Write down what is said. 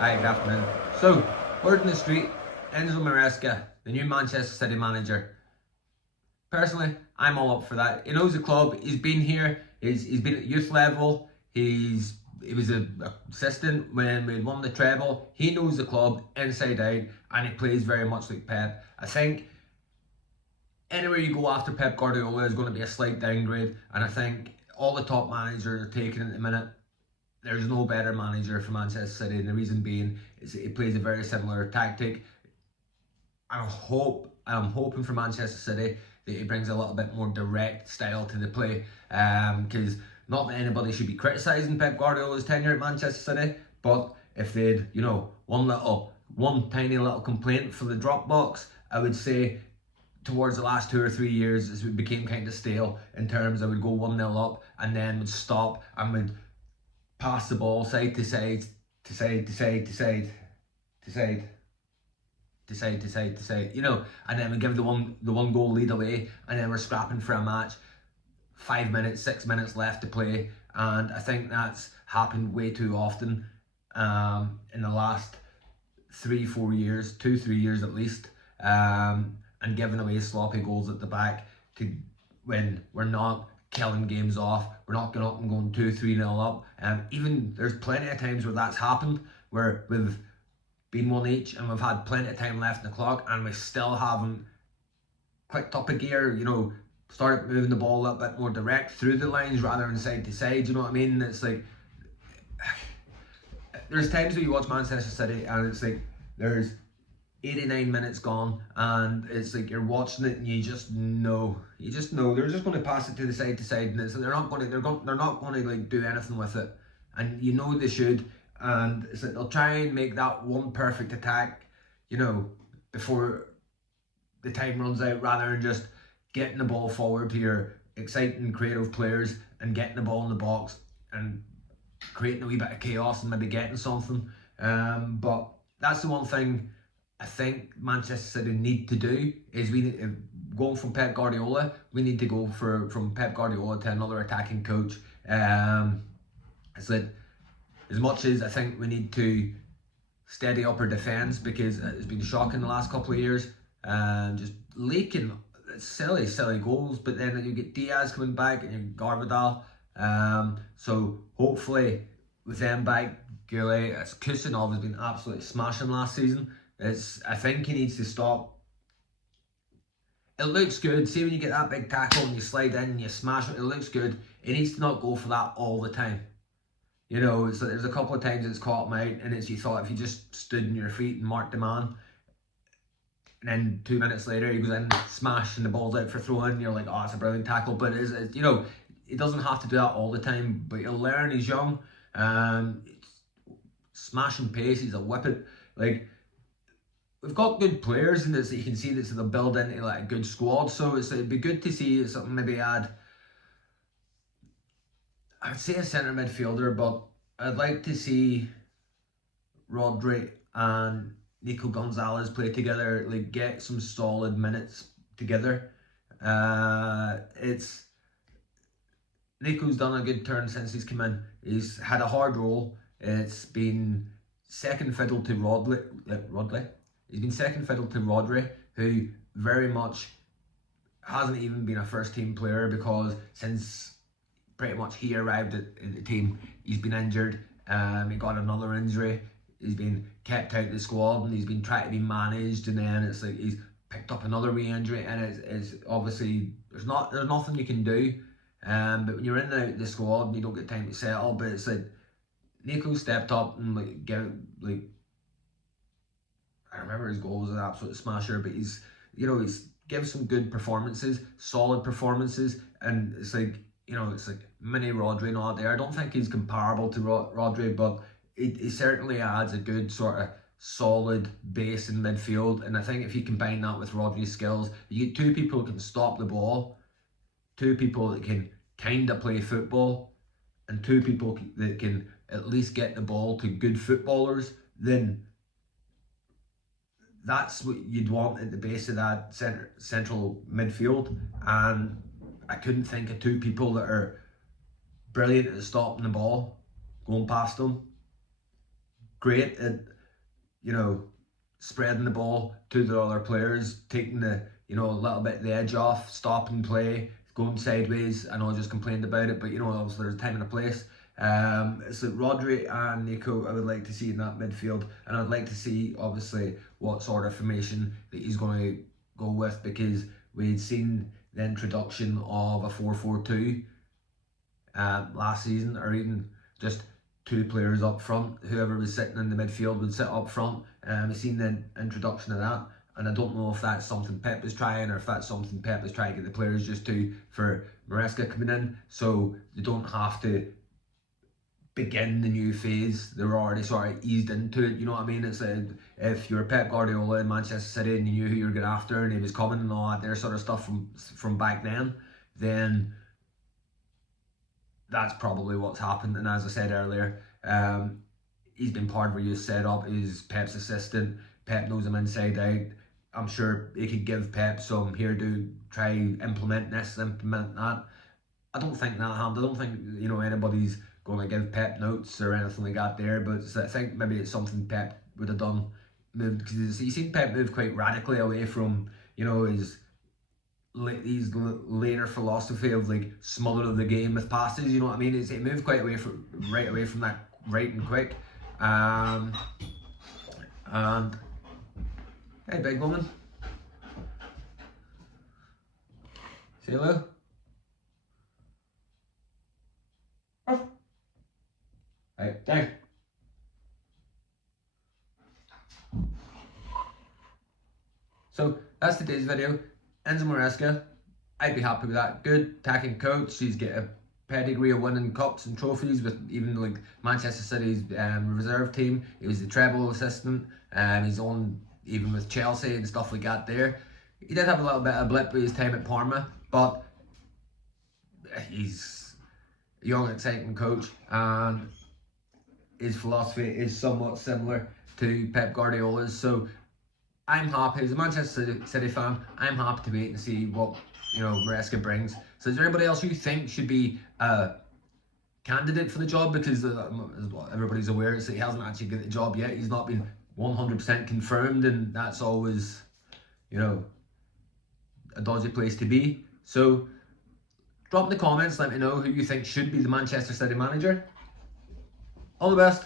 Hi, good afternoon. So, word in the street, Enzo Moresca, the new Manchester City manager. Personally, I'm all up for that. He knows the club. He's been here. He's been at youth level. He was an assistant when we won the treble. He knows the club inside out, and he plays very much like Pep. I think anywhere you go after Pep Guardiola is going to be a slight downgrade, and I think all the top managers are taking it at the minute. There's no better manager for Manchester City, and the reason being is he plays a very similar tactic. I'm hoping for Manchester City that he brings a little bit more direct style to the play. Because not that anybody should be criticising Pep Guardiola's tenure at Manchester City, but if they'd, one tiny little complaint for the drop box, I would say towards the last 2 or 3 years, as we became kind of stale in terms I would go 1-0 up and then would stop and would pass the ball side to side, to side, to side, to side, to side, to side, to side, to side, and then we give the one goal lead away, and then we're scrapping for a match. 5 minutes, 6 minutes left to play, and I think that's happened way too often in the last 3-4 years, 2-3 years at least, and giving away sloppy goals at the back to when we're not killing games off. We're not going up and going 2-3-0 up. Even there's plenty of times where that's happened, where we've been one each and we've had plenty of time left in the clock and we still haven't clicked up a gear, started moving the ball a little bit more direct through the lines rather than side to side. You know what I mean? It's like there's times where you watch Manchester City and it's like there's 89 minutes gone and it's like you're watching it and you just know they're just going to pass it to side, and it's, they're not going to like do anything with it, and they should, and it's like they'll try and make that one perfect attack, before the time runs out, rather than just getting the ball forward to your exciting creative players and getting the ball in the box and creating a wee bit of chaos and maybe getting something. But that's the one thing I think Manchester City need to do is going from Pep Guardiola, we need to go from Pep Guardiola to another attacking coach. It's like as much as I think we need to steady up our defence, because it's been shocking the last couple of years, just leaking silly goals. But then you get Diaz coming back and you Garvadal. So hopefully with them back, Goulet, Kusanov has been absolutely smashing last season. I think he needs to stop. It looks good. See when you get that big tackle and you slide in and you smash it, it looks good. He needs to not go for that all the time. It's like there's a couple of times it's caught him out and you thought if you just stood on your feet and marked the man, and then 2 minutes later he goes in, smash, and the ball's out for throw-in, and you're like, oh, it's a brilliant tackle. But he doesn't have to do that all the time, but he'll learn. He's young. Smashing pace, he's a whippet. Like, we've got good players in this that you can see that they'll build into like a good squad. So it'd be good to see something, maybe add, I'd say a centre midfielder, but I'd like to see Rodri and Nico Gonzalez play together, like get some solid minutes together. Nico's done a good turn since he's come in. He's had a hard role. It's been second fiddle to Rodri. He's been second fiddle to Rodri, who very much hasn't even been a first team player, because since pretty much he arrived at the team, he's been injured. He got another injury. He's been kept out of the squad and he's been trying to be managed, and then it's like he's picked up another re-injury, and it's obviously there's nothing you can do. But when you're in and out of the squad and you don't get time to settle, but it's like Nico stepped up and I remember his goal was an absolute smasher, but he's gives some good performances, solid performances, and it's like mini Rodri not there. I don't think he's comparable to Rodri, but he certainly adds a good sort of solid base in midfield. And I think if you combine that with Rodri's skills, you get two people who can stop the ball, two people that can kind of play football, and two people that can at least get the ball to good footballers, then that's what you'd want at the base of that central midfield. And I couldn't think of two people that are brilliant at stopping the ball, going past them. great at, you know, spreading the ball to the other players, taking the, you know, a little bit the edge off, stopping play, going sideways. I know I just complained about it, but you know, obviously there's a time and a place. So Rodri and Nico, I would like to see in that midfield, and I'd like to see obviously what sort of formation that he's going to go with, because we'd seen the introduction of a 4-4-2 last season, or even just two players up front. Whoever was sitting in the midfield would sit up front. We've seen the introduction of that, and I don't know if that's something Pep is trying, or if that's something Pep is trying to get the players just to for Moresca coming in, so they don't have to begin the new phase. They're already sort of eased into it. You know what I mean? It's if you're Pep Guardiola in Manchester City and you knew who you were going after and he was coming and all that their sort of stuff from back then that's probably what's happened. And as I said earlier, he's been part of a youth setup. He's Pep's assistant. Pep knows him inside out. I'm sure he could give Pep some here to try implement this, implement that. I don't think that happened. I don't think, you know, anybody's going to give Pep notes or anything like that there. But I think maybe it's something Pep would have done, moved, because you seen Pep move quite radically away from, you know, his later philosophy of like smother the game with passes. You know what I mean? He moved quite right away from that right and quick. And hey, big woman, say hello. Right, down. So that's today's video. Enzo Moresca, I'd be happy with that. Good attacking coach. He's got a pedigree of winning cups and trophies with even like Manchester City's reserve team. He was the treble assistant. He's on even with Chelsea and stuff like that there. He did have a little bit of a blip with his time at Parma, but he's a young, exciting coach, and his philosophy is somewhat similar to Pep Guardiola's. So I'm happy as a Manchester City fan. I'm happy to wait and see what, you know, Moresca brings. So is there anybody else you think should be a candidate for the job? Because everybody's aware that he hasn't actually got the job yet. He's not been 100% confirmed, and that's always, you know, a dodgy place to be. So drop in the comments, let me know who you think should be the Manchester City manager. All the best.